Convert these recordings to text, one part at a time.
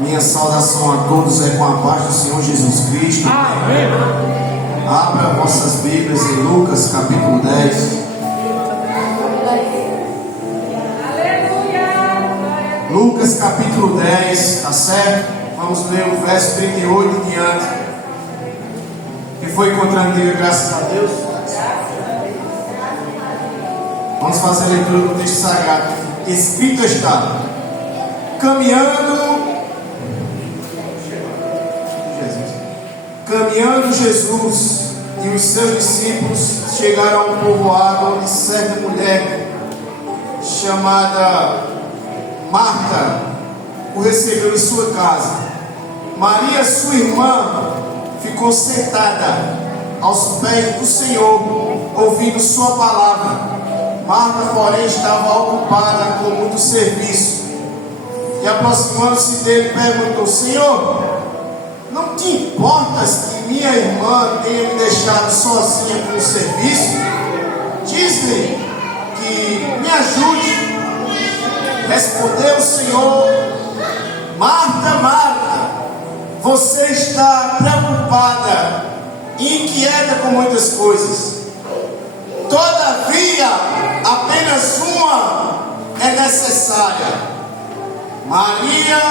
Minha saudação a todos é com a paz do Senhor Jesus Cristo. Amém. Abra vossas Bíblias em Lucas capítulo 10. Lucas capítulo 10, tá certo? Vamos ler o verso 38 em diante. Quem foi encontrando, diga graças a Deus. Vamos fazer a leitura do texto sagrado. Escrito está: Caminhando Jesus e os seus discípulos chegaram a um povoado onde certa mulher chamada Marta o recebeu em sua casa. Maria, sua irmã, ficou sentada aos pés do Senhor, ouvindo sua palavra. Marta, porém, estava ocupada com muito serviço. E aproximando-se dele, perguntou: Senhor, não te importas que minha irmã tenha me deixado sozinha com o serviço? Diz-lhe que me ajude. Respondeu o Senhor: Marta, Marta, você está preocupada e inquieta com muitas coisas. Todavia, apenas uma é necessária. Maria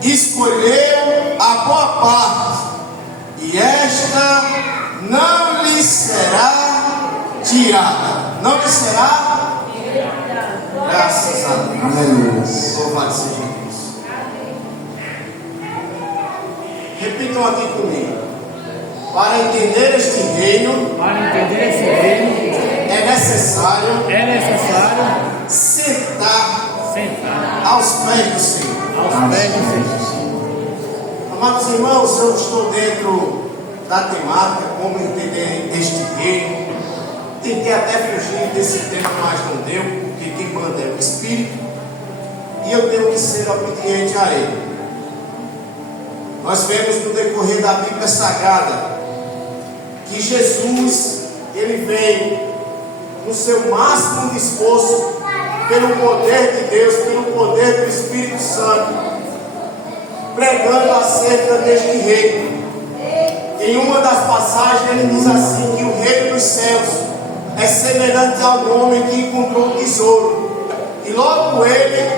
escolheu a boa parte, e esta não lhe será tirada. Não lhe será tirada. Graças a Deus. Aleluia. Louvado seja Deus. Repitam aqui comigo. Para entender este reino, é necessário sentar aos pés do Senhor. Amados irmãos, eu estou dentro da temática, como entender este reino. Tentei até fugir desse tema, mas não deu, porque quem manda é o Espírito, e eu tenho que ser obediente a Ele. Nós vemos no decorrer da Bíblia Sagrada que Jesus, Ele veio no seu máximo de esforço, pelo poder de Deus, pelo poder do Espírito Santo, pregando acerca deste reino. Em uma das passagens ele diz assim, que o reino dos céus é semelhante ao homem que encontrou um tesouro, e logo ele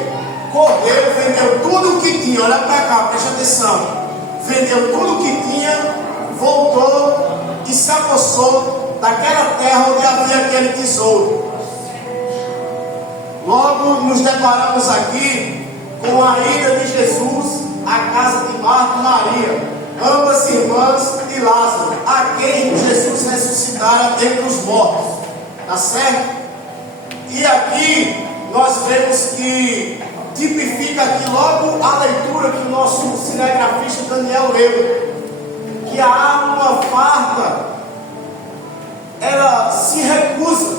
correu, vendeu tudo o que tinha. Olha para cá, preste atenção. Vendeu tudo o que tinha, voltou e se apossou daquela terra onde havia aquele tesouro. Logo nos deparamos aqui com a ida de Jesus à casa de Marta e Maria, ambas irmãs de Lázaro, a quem Jesus ressuscitara dentre os mortos. Tá certo? E aqui nós vemos que tipifica aqui logo a leitura que o nosso cinegrafista Daniel leu, que a alma farta, ela se recusa,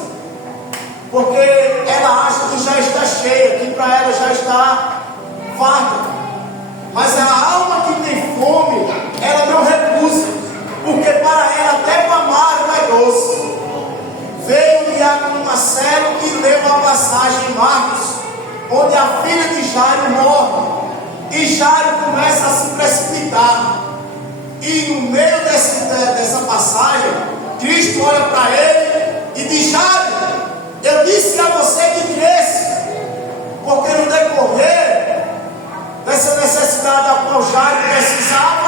porque ela acha que já está cheia, que para ela já está farta. Mas a alma que tem fome, ela não recusa, porque para ela até o amargo é doce. Veio o diácono Marcelo e leu a passagem em Marcos, onde a filha de Jairo morre, e Jairo começa a se precipitar. E no meio dessa passagem, Cristo olha para ele e diz: Jairo, eu disse a você que cresce, porque no decorrer dessa necessidade a qual Jairo precisava,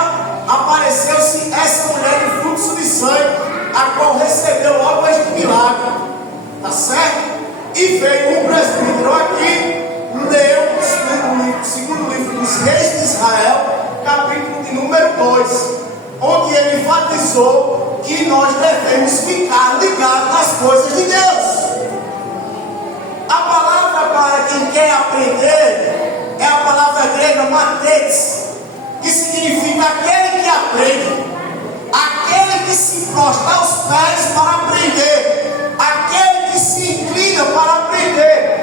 apareceu-se essa mulher em fluxo de sangue, a qual recebeu logo este milagre, tá certo? E veio um presbítero aqui, leu o segundo livro dos Reis de Israel, capítulo de número 2, onde ele enfatizou que nós devemos ficar ligados nas coisas de Deus. A palavra para quem quer aprender é a palavra grega mathetes, que significa aquele que aprende, aquele que se prostra aos pés para aprender, aquele que se inclina para aprender.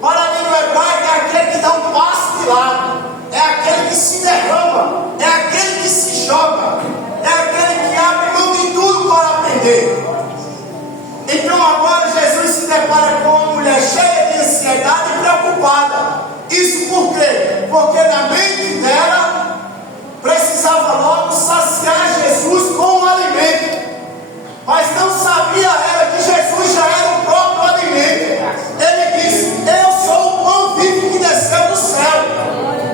Para a língua hebraica é aquele que dá um passo de lado, é aquele que se derrama, é aquele que se joga, é aquele que abre mão de tudo para aprender. Então agora Jesus se depara com uma mulher cheia de ansiedade e preocupada. Isso por quê? Porque na mente dela precisava logo saciar Jesus com o alimento. Mas não sabia ela que Jesus já era o próprio alimento. Ele disse: eu sou o pão vivo que desceu do céu.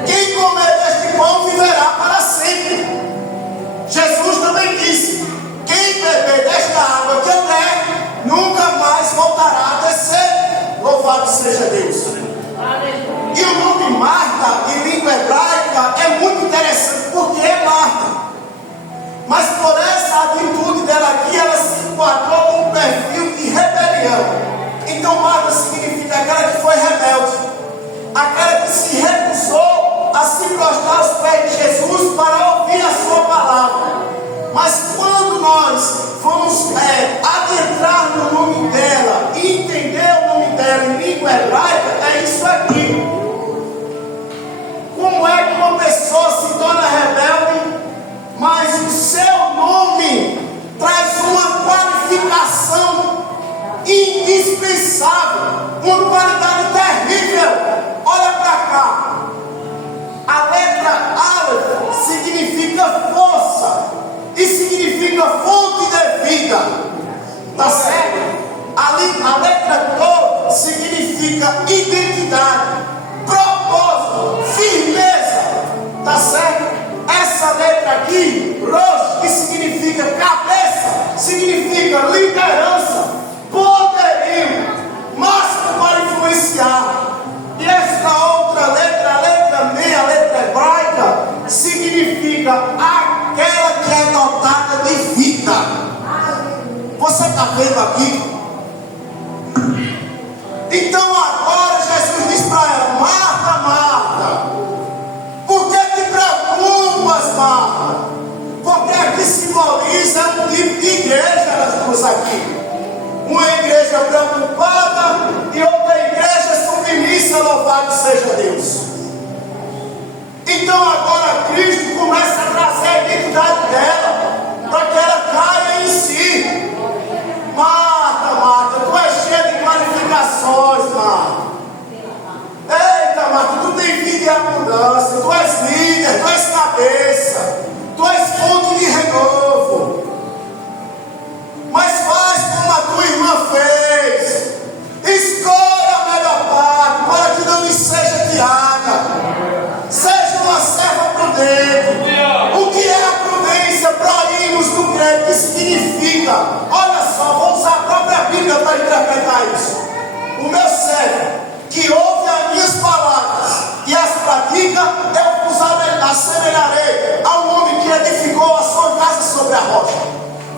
Quem comer deste pão viverá para sempre. Jesus também disse: quem beber desta água que eu der, nunca mais voltará a descer. Louvado seja Deus. E o nome Marta, em língua hebraica, é muito interessante, porque é Marta. Mas por essa atitude dela aqui, ela se enquadrou num perfil de rebelião. Então Marta significa aquela que foi rebelde, aquela que se recusou a se prostrar aos pés de Jesus para ouvir a sua palavra. Mas quando nós vamos adentrar no nome dela e entender o nome dela em língua hebraica, é isso aqui. Como é que uma pessoa se torna rebelde, mas o seu nome traz uma qualificação indispensável, uma qualidade terrível? Olha para cá. A letra Aleph significa força e significa fonte de vida. Tá certo? A letra Tov significa identidade, propósito, firmeza. Tá certo? Essa letra aqui, Rosh, que significa cabeça, significa liderança, poderio, máximo para influenciar. E esta outra letra, a letra Me, a letra hebraica, significa aquela que é dotada de vida. Você está vendo aqui? Então agora Jesus diz para ela: Marta, Marta, por que te preocupas, Marta? Porque aqui simboliza um tipo de igreja, nós temos aqui. Uma igreja preocupada e outra igreja submissa, louvado seja Deus. Então agora Cristo começa a trazer a identidade dela, para que ela caia em si. Marta, Marta, tu és cheia de qualificações, Marta. Eita, Marta, tu tem vida e abundância, tu és líder, tu és cabeça, tu és fonte de renovo. Mas faz como a tua irmã fez. Escolha a melhor parte, para que não lhe seja tirada. Seja uma serva prudente. O que é a prudência? Proímos no grego, que significa, olha só, vou usar a própria Bíblia para interpretar isso. O meu servo, que ouve as minhas palavras e as pratica, eu vos assemelharei a um homem que edificou a sua casa sobre a rocha.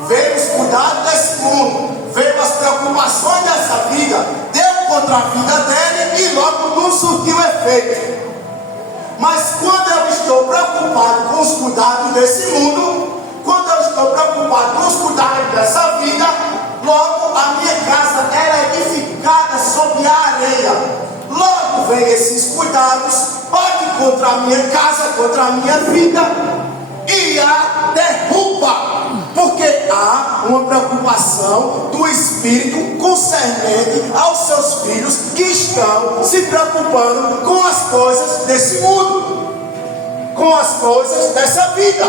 Veio os cuidados desse mundo, veio as preocupações dessa vida, deu contra a vida dele e logo não surtiu efeito. Mas quando eu estou preocupado com os cuidados desse mundo, quando eu estou preocupado com os cuidados dessa vida, logo a minha casa é edificada sobre a areia. Logo vem esses cuidados, bate contra a minha casa, contra a minha vida e a derruba. Porque há uma preocupação do Espírito concernente aos seus filhos que estão se preocupando com as coisas desse mundo, com as coisas dessa vida.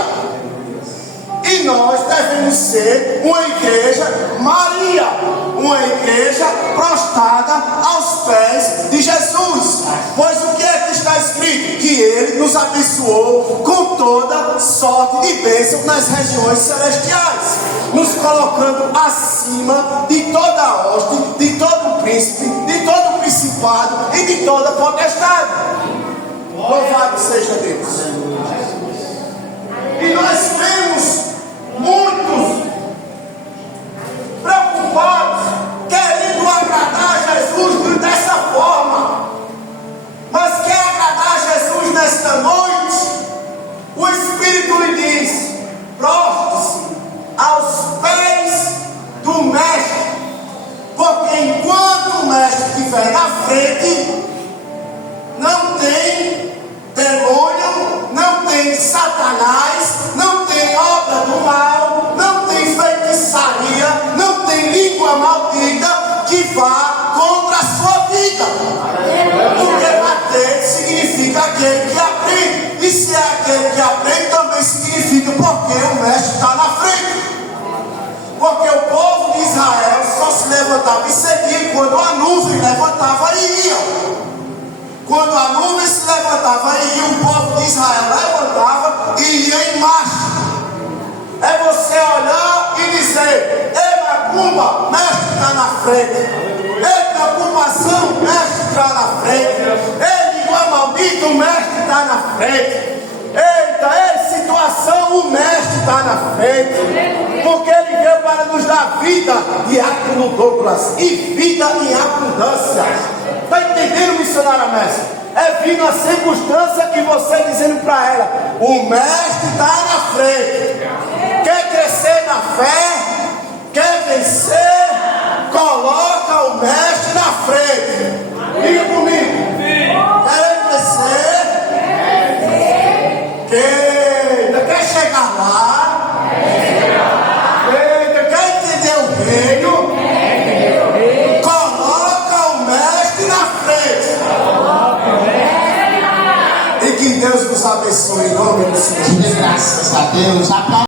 E nós devemos ser uma igreja Maria, uma igreja prostrada aos pés de Jesus. Pois o que é que está escrito? Que Ele nos abençoou com toda sorte de bênção nas regiões celestiais, nos colocando acima de toda hoste, de todo príncipe, de todo principado e de toda potestade. Louvado seja Deus. E nós vemos muitos preocupados, querendo agradar a Jesus dessa forma. Mas quer agradar a Jesus nesta noite? O Espírito lhe diz: prostre-se aos pés do Mestre, porque enquanto o Mestre estiver na frente, não tem demônio, não tem Satanás, não tem obra do mal, não tem feitiçaria, não tem língua maldita que vá contra a sua vida. Porque bater significa que aquele que aprende. E se é aquele que aprende, também significa porque o mestre está na frente. Porque o povo de Israel só se levantava e seguia quando a nuvem levantava e ia. Quando a nuvem se levantava e ia, o povo de Israel levantava e ia em marcha. É você olhar e dizer: ei, Macumba, mestre está na frente. Ei, preocupação, mestre está na frente. Ei, língua maldita, o mestre está na frente. Eita, ei, situação, o mestre está na frente. Porque ele veio para nos dar vida, Diácono Douglas, e vida em abundância. Está entendendo, missionária mestre? É vindo a circunstância que você dizendo para ela: o mestre está na frente. Quer crescer na fé? Quer vencer? Coloca o mestre na frente. Diga comigo. Quer crescer? Quer chegar lá? Quer entender o reino? Coloca o mestre na frente. E que Deus nos abençoe em nome do Senhor. Graças a Deus.